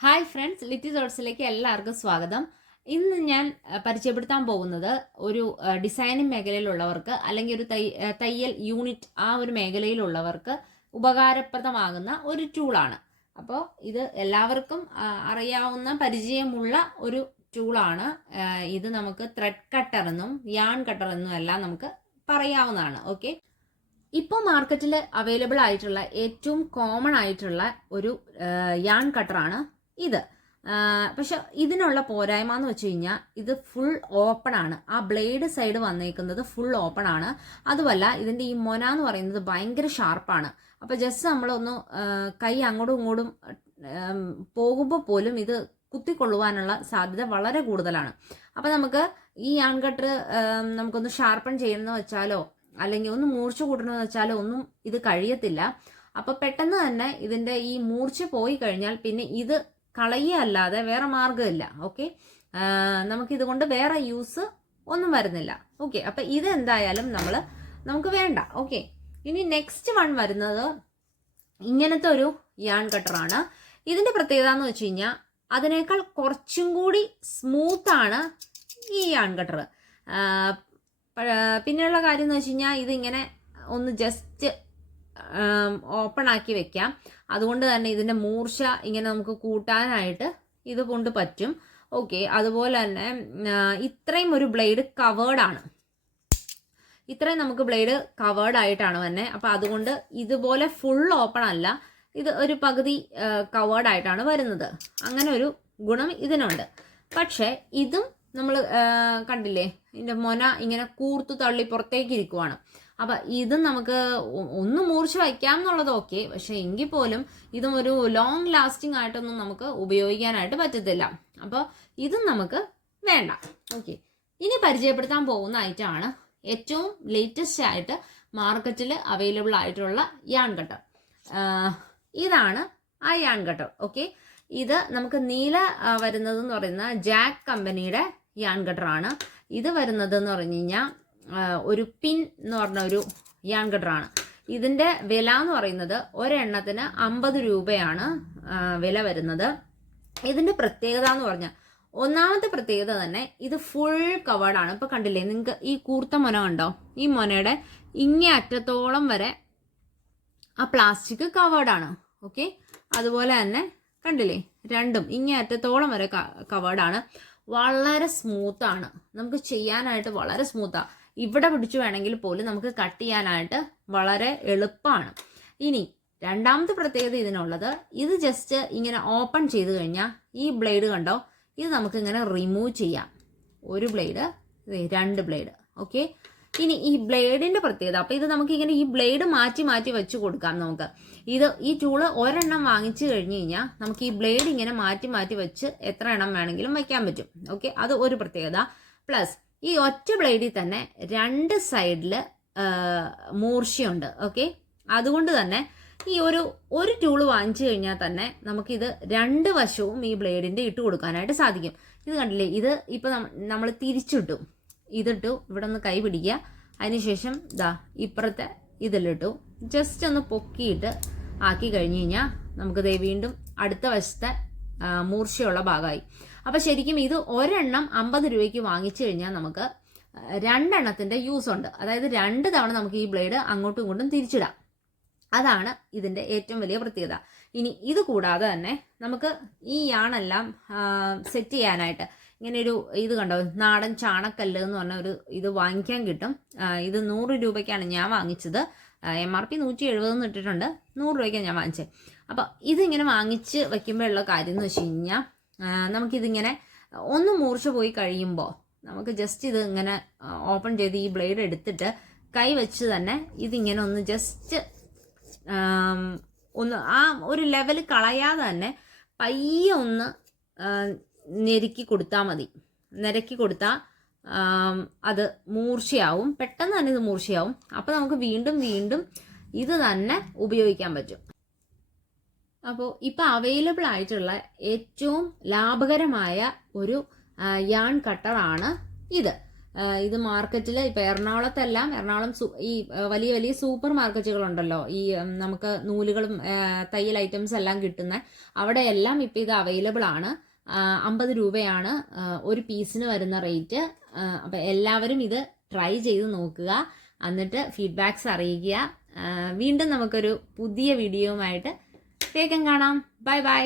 Hi friends Litty തോട്ട്സിലേക്ക് എല്ലാവർക്കും സ്വാഗതം. ഇന്ന് ഞാൻ പരിചയപ്പെടുത്താൻ പോകുന്നത് ഒരു ഡിസൈനിങ് മേഖലയിലുള്ളവർക്ക് അല്ലെങ്കിൽ ഒരു തയ്യൽ യൂണിറ്റ് ആ ഒരു മേഖലയിലുള്ളവർക്ക് ഉപകാരപ്രദമാകുന്ന ഒരു ടൂളാണ് അപ്പോൾ ഇത് എല്ലാവർക്കും അറിയാവുന്ന പരിചയമുള്ള ഒരു ടൂളാണ് ഇത് നമുക്ക് ത്രെഡ് കട്ടർ എന്നും യാൺ കട്ടർ എന്നും എല്ലാം നമുക്ക് പറയാവുന്നതാണ്. ഓക്കെ ഇപ്പോൾ മാർക്കറ്റിൽ അവൈലബിൾ ആയിട്ടുള്ള ഏറ്റവും കോമൺ ആയിട്ടുള്ള ഒരു യാൺ കട്ടറാണ് ഇത്. പക്ഷെ ഇതിനുള്ള പോരായ്മ എന്ന് വെച്ച് കഴിഞ്ഞാൽ ഇത് ഫുൾ ഓപ്പൺ ആണ്. ആ ബ്ലേഡ് സൈഡ് വന്നേക്കുന്നത് ഫുൾ ഓപ്പൺ ആണ്. അതുമല്ല ഇതിന്റെ ഈ മൊന എന്ന് പറയുന്നത് ഭയങ്കര ഷാർപ്പാണ് അപ്പോൾ ജസ്റ്റ് നമ്മളൊന്ന് കൈ അങ്ങോട്ടും ഇങ്ങോട്ടും പോകുമ്പോൾ പോലും ഇത് കുത്തിക്കൊള്ളുവാനുള്ള സാധ്യത വളരെ കൂടുതലാണ്. അപ്പോൾ നമുക്ക് ഈ കട്ടർ നമുക്കൊന്ന് ഷാർപ്പൺ ചെയ്യണമെന്ന് വെച്ചാലോ അല്ലെങ്കിൽ ഒന്ന് മൂർച്ച കൂട്ടണമെന്ന് വെച്ചാലോ ഒന്നും ഇത് കഴിയത്തില്ല. അപ്പോൾ പെട്ടെന്ന് തന്നെ ഇതിന്റെ ഈ മൂർച്ച പോയി കഴിഞ്ഞാൽ പിന്നെ ഇത് കളയുക അല്ലാതെ വേറെ മാർഗമില്ല ഓക്കെ നമുക്കിതുകൊണ്ട് വേറെ യൂസ് ഒന്നും വരുന്നില്ല. ഓക്കെ അപ്പൊ ഇത് എന്തായാലും നമ്മൾ നമുക്ക് വേണ്ട. ഓക്കെ ഇനി നെക്സ്റ്റ് വൺ വരുന്നത് ഇങ്ങനത്തെ ഒരു യാൺ കട്ടറാണ് ഇതിന്റെ പ്രത്യേകത എന്ന് വെച്ച് കഴിഞ്ഞാൽ അതിനേക്കാൾ കുറച്ചും കൂടി സ്മൂത്താണ് ഈ യാൺ കട്ടർ പിന്നെയുള്ള കാര്യം എന്ന് വെച്ച് കഴിഞ്ഞാൽ ഇതിങ്ങനെ ഒന്ന് ജസ്റ്റ് ഓപ്പൺ ആക്കി വെക്കാം. അതുകൊണ്ട് തന്നെ ഇതിന്റെ മൂർച്ച ഇങ്ങനെ നമുക്ക് കൂട്ടാനായിട്ട് ഇത് കൊണ്ട് പറ്റും. ഓക്കെ അതുപോലെ തന്നെ ഇത്രയും ഒരു ബ്ലേഡ് കവേർഡാണ് ഇത്രയും നമുക്ക് ബ്ലേഡ് കവേർഡ് ആയിട്ടാണ് തന്നെ അപ്പോൾ അതുകൊണ്ട് ഇതുപോലെ ഫുൾ ഓപ്പൺ അല്ല ഇത് ഒരു പകുതി കവേർഡ് ആയിട്ടാണ് വരുന്നത്. അങ്ങനെ ഒരു ഗുണം ഇതിനുണ്ട്. പക്ഷേ ഇതും നമ്മൾ കണ്ടില്ലേ ഇതിന്റെ മൊന ഇങ്ങനെ കൂർത്തു തള്ളി പുറത്തേക്ക് ഇരിക്കുവാണ്. അപ്പൊ ഇത് നമുക്ക് ഒന്ന് മൂർച്ച വയ്ക്കാം എന്നുള്ളത് ഓക്കെ. പക്ഷെ എങ്കിൽ പോലും ഇതും ഒരു ലോങ് ലാസ്റ്റിംഗ് ആയിട്ടൊന്നും നമുക്ക് ഉപയോഗിക്കാനായിട്ട് പറ്റത്തില്ല. അപ്പോൾ ഇതും നമുക്ക് വേണ്ട. ഓക്കെ. ഇനി പരിചയപ്പെടുത്താൻ പോകുന്ന ഐറ്റമാണ് ഏറ്റവും ലേറ്റസ്റ്റ് ആയിട്ട് മാർക്കറ്റിൽ അവൈലബിൾ ആയിട്ടുള്ള യാൺ കട്ടർ ഇതാണ് ആ യാൺ കട്ടർ ഓക്കെ. ഇത് നമുക്ക് നീല വരുന്നത് എന്ന് പറയുന്ന ജാക്ക് കമ്പനിയുടെ യാൺ കട്ടർ ആണ്. ഇത് വരുന്നത് എന്ന് പറഞ്ഞു കഴിഞ്ഞാൽ ഒരു പിൻ എന്ന് പറഞ്ഞ ഒരു യാൺ കട്ടർ ഇതിന്റെ ഇതിന്റെ വില എന്ന് പറയുന്നത് ഒരെണ്ണത്തിന് അമ്പത് രൂപയാണ് വില വരുന്നത്. ഇതിന്റെ പ്രത്യേകത എന്ന് പറഞ്ഞാൽ ഒന്നാമത്തെ പ്രത്യേകത തന്നെ ഇത് ഫുൾ കവേർഡാണ് ആണ്. ഇപ്പൊ കണ്ടില്ലേ നിങ്ങൾക്ക് ഈ കൂർത്ത മൊന കണ്ടോ? ഈ മൊനയുടെ ഇങ്ങേ അറ്റത്തോളം വരെ ആ പ്ലാസ്റ്റിക് കവേർഡാണ് ഓക്കെ അതുപോലെ തന്നെ കണ്ടില്ലേ രണ്ടും ഇങ്ങേ അറ്റത്തോളം വരെ കവേർഡാണ് വളരെ സ്മൂത്താണ് നമുക്ക് ചെയ്യാനായിട്ട് വളരെ സ്മൂത്താ ഇവിടെ പിടിച്ചു വേണമെങ്കിൽ പോലും നമുക്ക് കട്ട് ചെയ്യാനായിട്ട് വളരെ എളുപ്പമാണ്. ഇനി രണ്ടാമത്തെ പ്രത്യേകത ഇതിനുള്ളത്. ഇത് ജസ്റ്റ് ഇങ്ങനെ ഓപ്പൺ ചെയ്ത് കഴിഞ്ഞാൽ ഈ ബ്ലേഡ് കണ്ടോ? ഇത് നമുക്ക് ഇങ്ങനെ റിമൂവ് ചെയ്യാം. ഒരു ബ്ലേഡ് രണ്ട് ബ്ലേഡ് ഓക്കെ ഇനി ഈ ബ്ലേഡിന്റെ പ്രത്യേകത. അപ്പൊ ഇത് നമുക്ക് ഇങ്ങനെ ഈ ബ്ലേഡ് മാറ്റി മാറ്റി വെച്ച് കൊടുക്കാം നമുക്ക്. ഇത് ഈ ടൂൾ ഒരെണ്ണം വാങ്ങിച്ചു കഴിഞ്ഞു കഴിഞ്ഞാൽ നമുക്ക് ഈ ബ്ലേഡ് ഇങ്ങനെ മാറ്റി മാറ്റി വെച്ച് എത്ര എണ്ണം വേണമെങ്കിലും വയ്ക്കാൻ പറ്റും ഓക്കെ അത് ഒരു പ്രത്യേകത. പ്ലസ് ഈ ഒറ്റ ബ്ലേഡിൽ തന്നെ രണ്ട് സൈഡിൽ മൂർച്ചയുണ്ട് ഓക്കെ? അതുകൊണ്ട് തന്നെ ഈ ഒരു ഒരു ടൂൾ വാങ്ങിച്ചു കഴിഞ്ഞാൽ തന്നെ നമുക്കിത് രണ്ട് വശവും ഈ ബ്ലേഡിന്റെ ഇട്ട് കൊടുക്കാനായിട്ട് സാധിക്കും. ഇത് കണ്ടില്ലേ? ഇത് ഇപ്പം നമ്മൾ തിരിച്ചിട്ടു. ഇതിട്ടു ഇവിടെ ഒന്ന് കൈ പിടിക്കുക. അതിനുശേഷം ദാ ഇപ്പുറത്തെ ഇതിലിട്ടു. ജസ്റ്റ് ഒന്ന് പൊക്കിയിട്ട് ആക്കി കഴിഞ്ഞ് കഴിഞ്ഞാൽ നമുക്കിത് വീണ്ടും അടുത്ത വശത്തെ മൂർച്ചയുള്ള ഭാഗമായി. അപ്പൊ ശരിക്കും ഇത് ഒരെണ്ണം അമ്പത് രൂപയ്ക്ക് വാങ്ങിച്ചു കഴിഞ്ഞാൽ നമുക്ക് രണ്ടെണ്ണത്തിന്റെ യൂസ് ഉണ്ട്. അതായത് രണ്ട് തവണ നമുക്ക് ഈ ബ്ലേഡ് അങ്ങോട്ടും ഇങ്ങോട്ടും തിരിച്ചിടാം. അതാണ് ഇതിന്റെ ഏറ്റവും വലിയ പ്രത്യേകത. ഇനി ഇത് കൂടാതെ തന്നെ നമുക്ക് ഈ യാണെല്ലാം സെറ്റ് ചെയ്യാനായിട്ട് ഇങ്ങനെ ഒരു ഇത് കണ്ടോ? നാടൻ ചാണക്കല്ല് എന്ന് പറഞ്ഞ ഒരു ഇത് വാങ്ങിക്കാൻ കിട്ടും. ഇത് നൂറ് രൂപയ്ക്കാണ് ഞാൻ വാങ്ങിച്ചത്. എം ആർ പി നൂറ്റി എഴുപതെന്ന് ഇട്ടിട്ടുണ്ട്. നൂറ് രൂപയ്ക്കാണ് ഞാൻ വാങ്ങിച്ചത്. അപ്പോൾ ഇതിങ്ങനെ വാങ്ങിച്ച് വെക്കുമ്പോഴുള്ള കാര്യം എന്ന് വെച്ച് കഴിഞ്ഞാൽ നമുക്കിതിങ്ങനെ ഒന്ന് മൂർച്ച പോയി കഴിയുമ്പോൾ നമുക്ക് ജസ്റ്റ് ഇത് ഇങ്ങനെ ഓപ്പൺ ചെയ്ത് ഈ ബ്ലേഡ് എടുത്തിട്ട് കൈ വെച്ച് തന്നെ ഇതിങ്ങനെ ഒന്ന് ജസ്റ്റ് ഒന്ന് ആ ഒരു ലെവൽ കളയാതെ തന്നെ പയ്യെ ഒന്ന് ഞെരുക്കി കൊടുത്താൽ മതി. നിരക്കി കൊടുത്താൽ അത് മൂർച്ചയാവും. പെട്ടെന്ന് തന്നെ ഇത് മൂർച്ചയാവും. അപ്പോൾ നമുക്ക് വീണ്ടും വീണ്ടും ഇത് തന്നെ ഉപയോഗിക്കാൻ പറ്റും. അപ്പോൾ ഇപ്പോൾ അവൈലബിൾ ആയിട്ടുള്ള ഏറ്റവും ലാഭകരമായ ഒരു യാൺ കട്ടറാണ് ഇത്. ഇത് മാർക്കറ്റിൽ ഇപ്പം എറണാകുളത്തെല്ലാം എറണാകുളം ഈ വലിയ വലിയ സൂപ്പർ മാർക്കറ്റുകളുണ്ടല്ലോ ഈ നമുക്ക് നൂലുകളും തയ്യൽ ഐറ്റംസ് എല്ലാം കിട്ടുന്ന. അവിടെയെല്ലാം ഇപ്പം ഇത് അവൈലബിൾ ആണ്. അമ്പത് രൂപയാണ് ഒരു പീസിന് വരുന്ന റേറ്റ് അപ്പം എല്ലാവരും ഇത് ട്രൈ ചെയ്ത് നോക്കുക. എന്നിട്ട് ഫീഡ്ബാക്സ് അറിയിക്കുക. വീണ്ടും നമുക്കൊരു പുതിയ വീഡിയോയുമായിട്ട് വേഗം കാണാം. Bye bye.